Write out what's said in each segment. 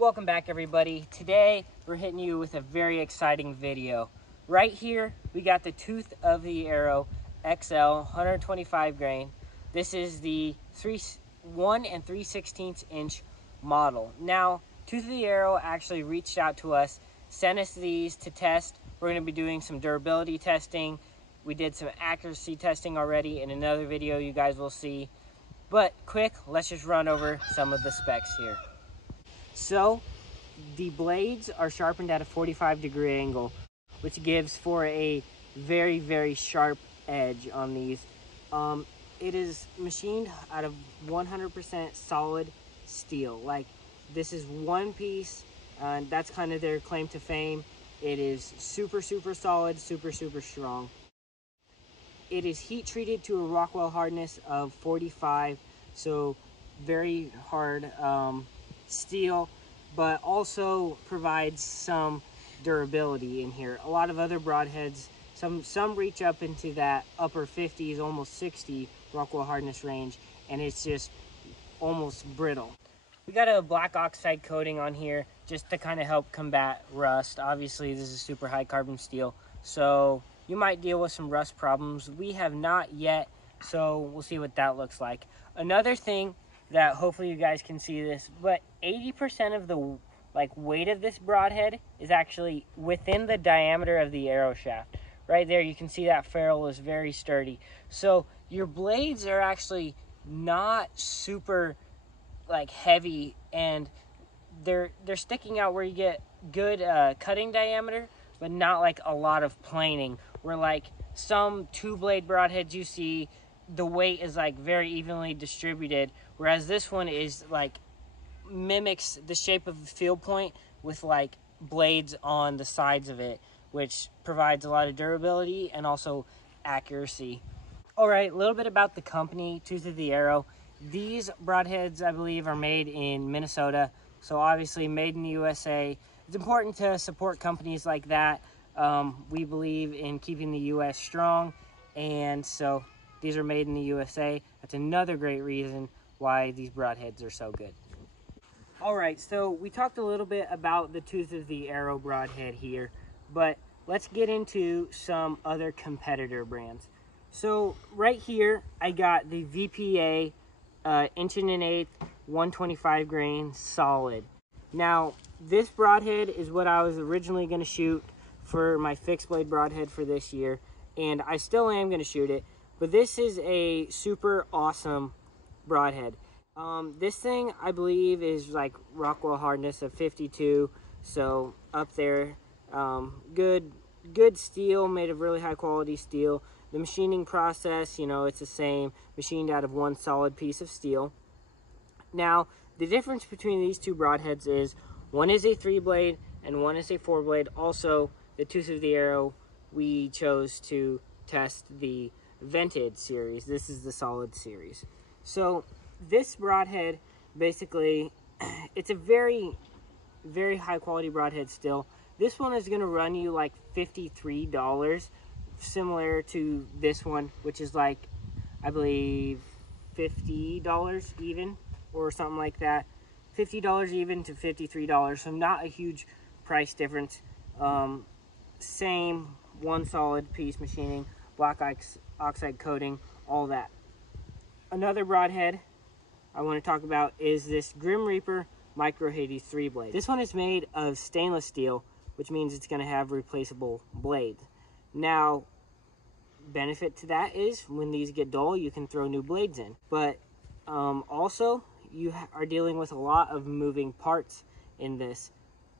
Welcome back, everybody. Today we're hitting you with a very exciting video. Right here we got the Tooth of the Arrow XL 125 grain. This is the 1 3/16 inch model. Now, Tooth of the Arrow actually reached out to us, sent us these to test. We're going to be doing some durability testing. We did some accuracy testing already in another video you guys will see. But quick, let's just run over some of the specs here. So, the blades are sharpened at a 45-degree angle, which gives for a very, very sharp edge on these. It is machined out of 100% solid steel. Like, this is one piece, and that's kind of their claim to fame. It is super, super solid, super, super strong. It is heat treated to a Rockwell hardness of 45, so very hard steel, but also provides some durability in here. A lot of other broadheads, some reach up into that upper 50s, almost 60 Rockwell hardness range, and it's just almost brittle. We got a black oxide coating on here just to kind of help combat rust. Obviously, this is super high carbon steel, so you might deal with some rust problems. We have not yet, so we'll see what that looks like. Another thing that hopefully you guys can see this, but 80% of the weight of this broadhead is actually within the diameter of the arrow shaft. Right there, you can see that ferrule is very sturdy. So your blades are actually not super heavy, and they're sticking out where you get good cutting diameter, but not like a lot of planing. Where like some 2-blade broadheads you see, the weight is like very evenly distributed, whereas this one is like mimics the shape of a field point with like blades on the sides of it, which provides a lot of durability and also accuracy. All right, a little bit about the company, Tooth of the Arrow. These broadheads, I believe, are made in Minnesota, so obviously made in the USA. It's important to support companies like that. We believe in keeping the US strong, and so these are made in the USA. That's another great reason why these broadheads are so good. All right, so we talked a little bit about the Tooth of the Arrow broadhead here, but let's get into some other competitor brands. So right here, I got the VPA 1 1/8 125 grain solid. Now, this broadhead is what I was originally going to shoot for my fixed blade broadhead for this year, and I still am going to shoot it, but this is a super awesome broadhead. This thing, I believe, is like Rockwell hardness of 52, so up there. Good steel, made of really high quality steel. The machining process, you know, it's the same, machined out of one solid piece of steel. Now, the difference between these two broadheads is one is a 3-blade and one is a 4-blade. Also, the Tooth of the Arrow, we chose to test the vented series. This is the solid series. So this broadhead, basically, it's a very, very high quality broadhead still. This one is going to run you like $53, similar to this one, which is like, I believe, $50 even, or something like that. $50 even to $53, so not a huge price difference. Same one solid piece machining, black oxide coating, all that. Another broadhead I want to talk about is this Grim Reaper Micro Hades 3-blade. This one is made of stainless steel, which means it's going to have replaceable blades. Now, benefit to that is when these get dull, you can throw new blades in. But also, you are dealing with a lot of moving parts in this,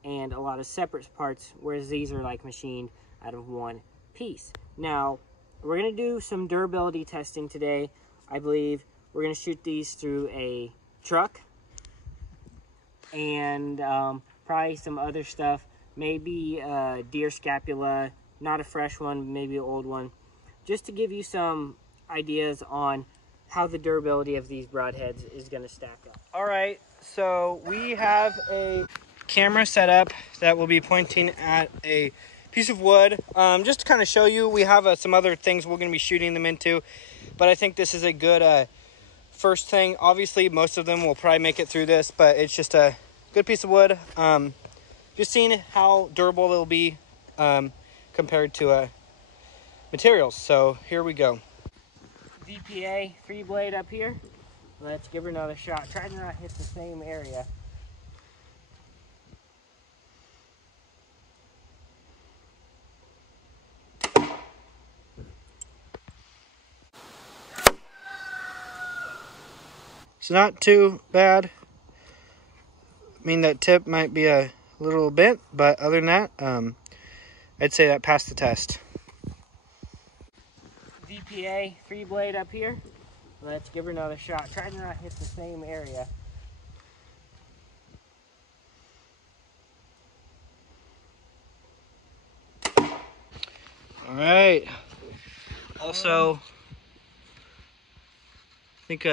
and a lot of separate parts, whereas these are like machined out of one piece. Now, we're going to do some durability testing today. I believe we're going to shoot these through a truck and probably some other stuff. Maybe a deer scapula, not a fresh one, maybe an old one, just to give you some ideas on how the durability of these broadheads is going to stack up. All right, so we have a camera set up that will be pointing at a piece of wood. Just to kind of show you, we have some other things we're going to be shooting them into, but I think this is a good first thing. Obviously, most of them will probably make it through this, but it's just a good piece of wood. Just seeing how durable it'll be compared to materials. So here we go. VPA free blade up here. Let's give her another shot. Try to not hit the same area. It's not too bad. I mean, that tip might be a little bent, but other than that, I'd say that passed the test. VPA free blade up here. Let's give her another shot. Try to not hit the same area. All right. Also, I think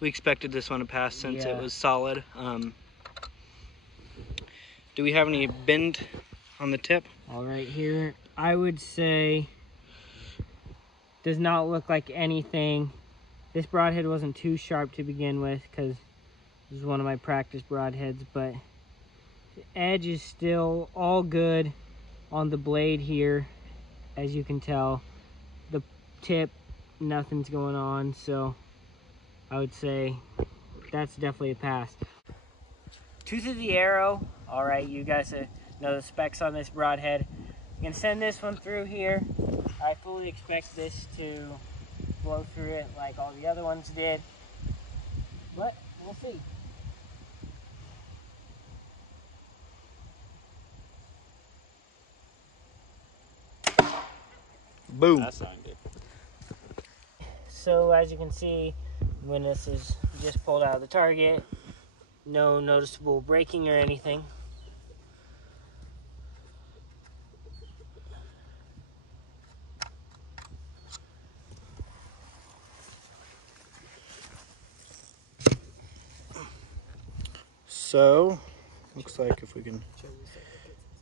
we expected this one to pass since it was solid. Do we have any bend on the tip? All right, here I would say does not look like anything. This broadhead wasn't too sharp to begin with because this is one of my practice broadheads, but the edge is still all good on the blade here, as you can tell. The tip, nothing's going on, so I would say that's definitely a pass. Tooth of the arrow. All right, you guys know the specs on this broadhead. I'm gonna send this one through here. I fully expect this to blow through it like all the other ones did, but we'll see. Boom. That sounded good. So as you can see, when this is just pulled out of the target, no noticeable breaking or anything. So, looks like if we can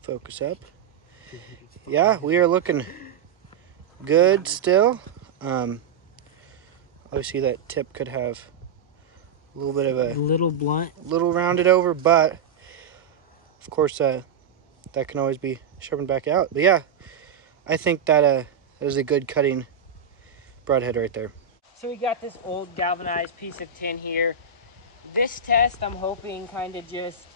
focus up. Yeah, we are looking good still. Obviously that tip could have a little bit of a Little blunt. little rounded over, but of course that can always be sharpened back out. But yeah, I think that is a good cutting broadhead right there. So we got this old galvanized piece of tin here. This test, I'm hoping, kind of just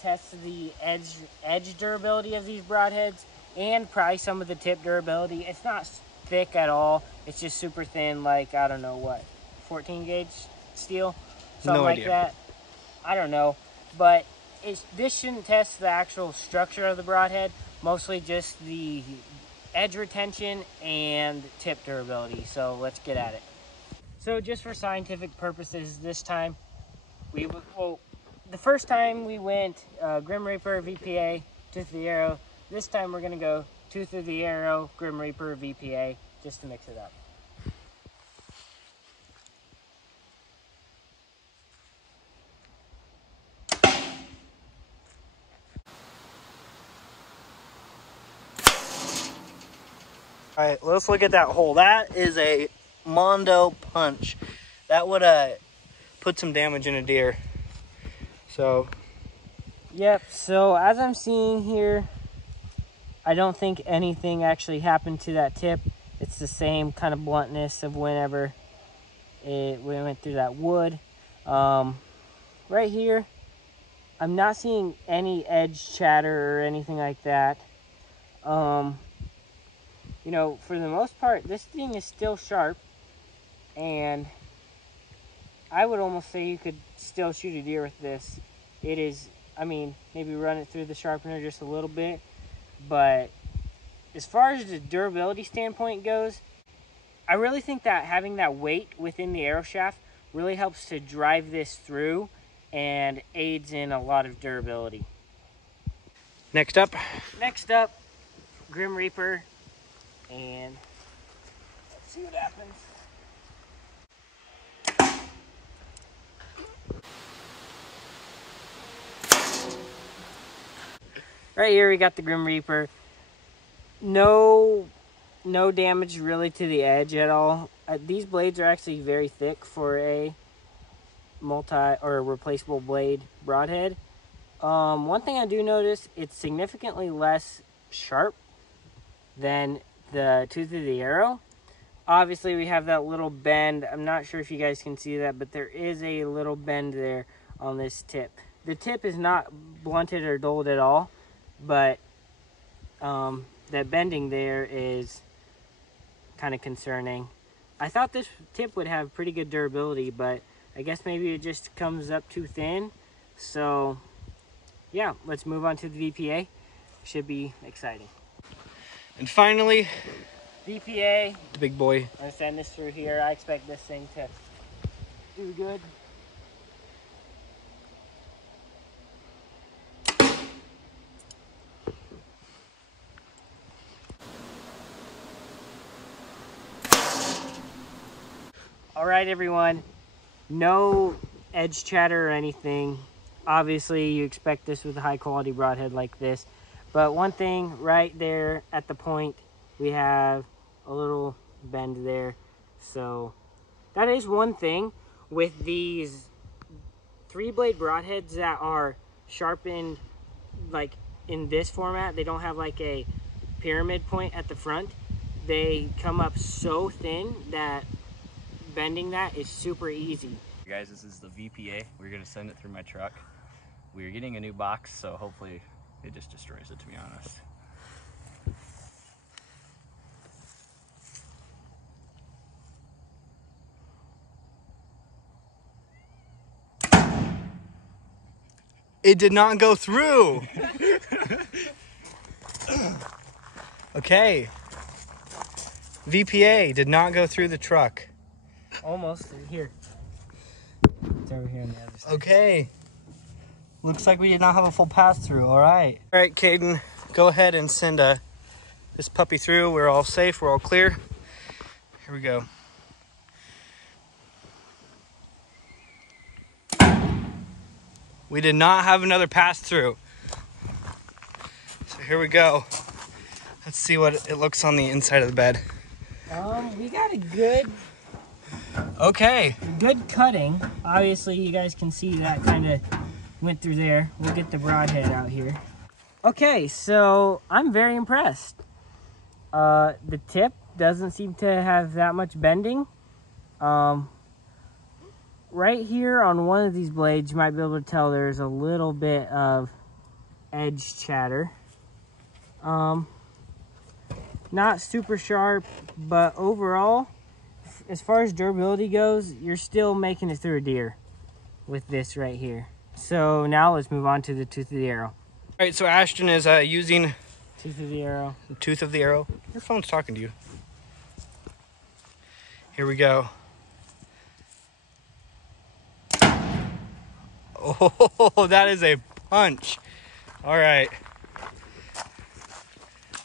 tests the edge durability of these broadheads and probably some of the tip durability. It's not thick at all. It's just super thin, like, I don't know what, 14 gauge steel? Something like that. I don't know. But this shouldn't test the actual structure of the broadhead, mostly just the edge retention and tip durability. So let's get at it. So just for scientific purposes this time, the first time we went Grim Reaper, VPA, Tooth of the Arrow. This time we're gonna go Tooth of the Arrow, Grim Reaper, VPA, just to mix it up. All right, let's look at that hole. That is a Mondo punch. That would put some damage in a deer. So, yep, so as I'm seeing here, I don't think anything actually happened to that tip. It's the same kind of bluntness of whenever we went through that wood. Right here, I'm not seeing any edge chatter or anything like that. You know, for the most part, this thing is still sharp, and I would almost say you could still shoot a deer with this. It is, I mean, maybe run it through the sharpener just a little bit, but as far as the durability standpoint goes, I really think that having that weight within the arrow shaft really helps to drive this through and aids in a lot of durability. next up. Next up, Grim Reaper, and let's see what happens. Right here we got the Grim Reaper. No damage really to the edge at all. These blades are actually very thick for a replaceable blade broadhead. One thing I do notice, it's significantly less sharp than the tooth of the arrow. Obviously, we have that little bend. I'm not sure if you guys can see that, but there is a little bend there on this tip. The tip is not blunted or dulled at all, but that bending there is kind of concerning. I thought this tip would have pretty good durability, but I guess maybe it just comes up too thin. So yeah, let's move on to the VPA. Should be exciting. And finally, VPA, the big boy. I'm gonna send this through here. I expect this thing to do good. All right, everyone, no edge chatter or anything. Obviously, you expect this with a high quality broadhead like this. But one thing right there at the point, we have a little bend there. So that is one thing with these 3-blade broadheads that are sharpened like in this format. They don't have like a pyramid point at the front. They come up so thin that bending that is super easy. Guys, this is the VPA. We're gonna send it through my truck. We're getting a new box, so hopefully it just destroys it, to be honest. It did not go through. Okay. VPA did not go through the truck. Almost. Here. It's over here on the other side. Okay. Looks like we did not have a full pass through. All right. All right, Caden, go ahead and send this puppy through. We're all safe. We're all clear. Here we go. We did not have another pass through. So here we go. Let's see what it looks on the inside of the bed. We got a good cutting. Obviously, you guys can see that kind of went through there. We'll get the broadhead out here. Okay, so I'm very impressed. The tip doesn't seem to have that much bending. Right here on one of these blades, you might be able to tell there's a little bit of edge chatter. Not super sharp, but overall, as far as durability goes, you're still making it through a deer with this right here. So now let's move on to the tooth of the arrow. All right, so Ashton is using Tooth of the arrow. the tooth of the arrow. Your phone's talking to you. Here we go. Oh, that is a punch. All right.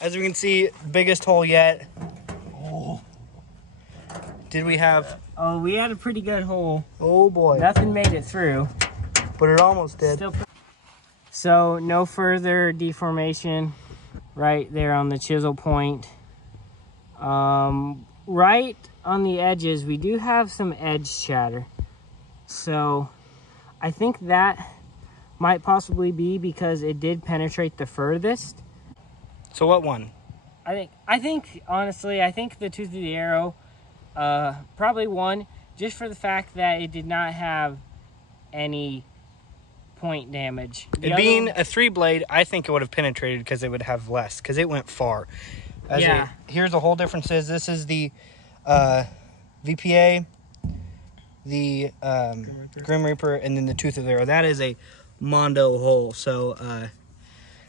As we can see, biggest hole yet. Oh. Did we have? Oh, we had a pretty good hole. Oh boy. Nothing made it through. But it almost did. So no further deformation right there on the chisel point. Right on the edges, we do have some edge chatter. So I think that might possibly be because it did penetrate the furthest. So what one? I think honestly, I think the tooth of the arrow probably won, just for the fact that it did not have any point damage. It being a 3-blade, I think it would have penetrated because it would have less, because it went far. Here's the whole differences. This is the VPA, the Grim Reaper, and then the tooth of the arrow. That is a Mondo hole. So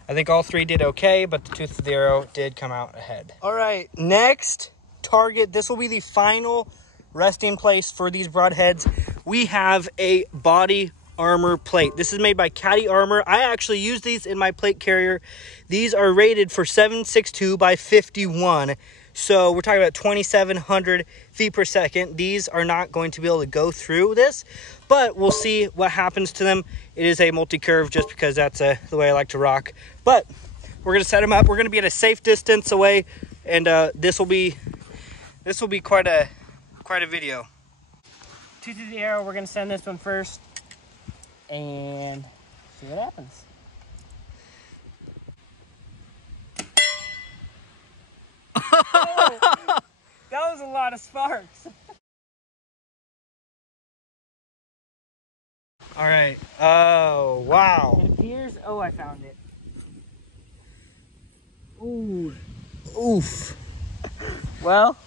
I think all 3 did okay, but the tooth of the arrow did come out ahead. All right, next target. This will be the final resting place for these broadheads. We have a body armor plate. This is made by Caddy Armor. I actually use these in my plate carrier. These are rated for 7.62 by 51. So we're talking about 2,700 feet per second. These are not going to be able to go through this, but we'll see what happens to them. It is a multi-curve just because that's the way I like to rock. But we're going to set them up. We're going to be at a safe distance away, and this will be quite a video. tooth of the arrow, we're gonna send this one first and see what happens. Oh, that was a lot of sparks. All right. Oh, wow. It appears, oh, I found it. Ooh. Oof. Well,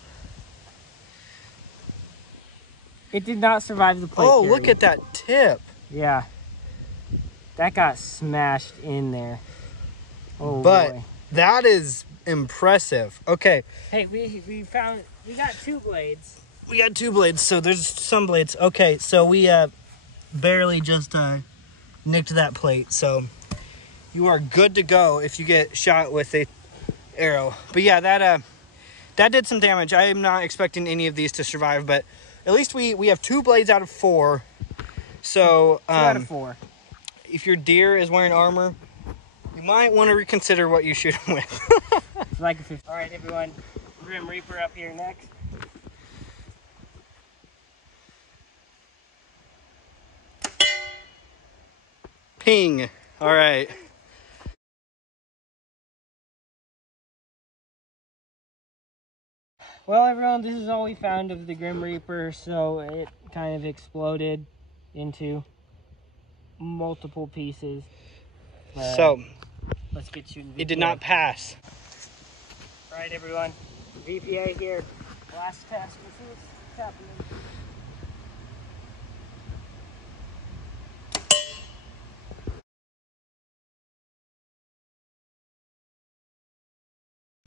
it did not survive the plate. Oh, carrier. look at that tip. Yeah. That got smashed in there. Oh, But boy. that is impressive. Okay. Hey, we got 2 blades. We got 2 blades, so there's some blades. Okay, so we barely just nicked that plate. So you are good to go if you get shot with a arrow. But yeah, that did some damage. I am not expecting any of these to survive, but at least we have 2 blades out of 4. So 2 out of 4. if your deer is wearing armor, you might want to reconsider what you shoot him with. It's like a 50. All right, everyone. Grim Reaper up here next. Ping. All right. Well, everyone, this is all we found of the Grim Reaper, so it kind of exploded into multiple pieces. So let's get shooting. it did not pass. All right, everyone. VPA here. Last test. Let's see what's happening.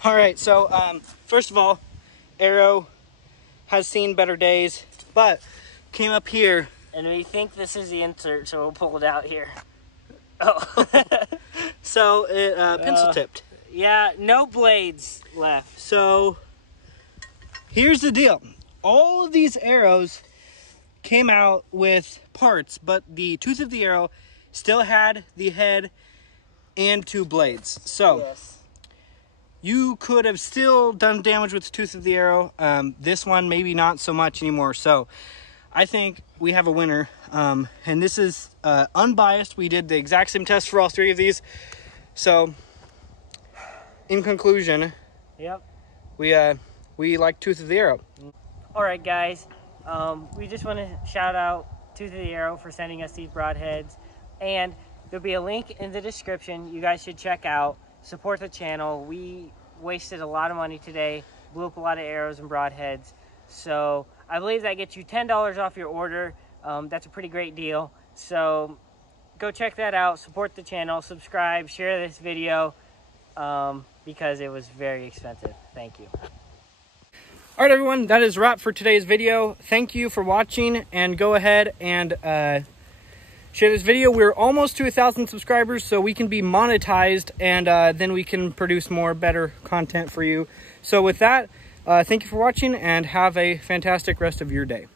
All right, so first of all, arrow has seen better days, but came up here. And we think this is the insert, so we'll pull it out here. Oh. So it pencil tipped. Yeah, no blades left. So here's the deal. All of these arrows came out with parts, but the tooth of the arrow still had the head and 2 blades. So Yes. you could have still done damage with the tooth of the arrow. This one, maybe not so much anymore. So I think we have a winner. And this is unbiased. We did the exact same test for all 3 of these. So in conclusion, Yep. we like tooth of the arrow. All right, guys. We just want to shout out Tooth of the Arrow for sending us these broadheads. And there'll be a link in the description you guys should check out. Support the channel. We wasted a lot of money today, blew up a lot of arrows and broadheads. So I believe that gets you $10 off your order. That's a pretty great deal. So go check that out. Support the channel. Subscribe. Share this video because it was very expensive. Thank you. All right, everyone, that is a wrap for today's video. Thank you for watching, and go ahead and share this video. We're almost to 1,000 subscribers, so we can be monetized, and then we can produce more better content for you. So with that, thank you for watching, and have a fantastic rest of your day.